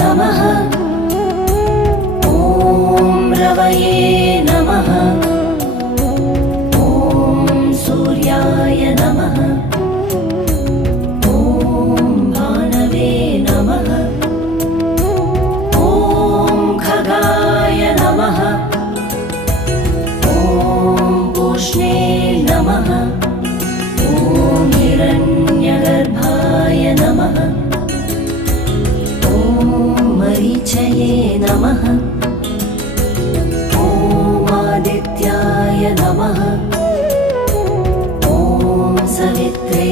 नमः। ॐ रवये नमः। ॐ सूर्याय नमः। ॐ भानवे नमः। ॐ खगाय नमः। ॐ पूष्णे नमः। ॐ हिरण्यगर्भाय नमः। ॐ मरीचये नमः। ॐ आदित्याय नमः। ॐ सवित्रे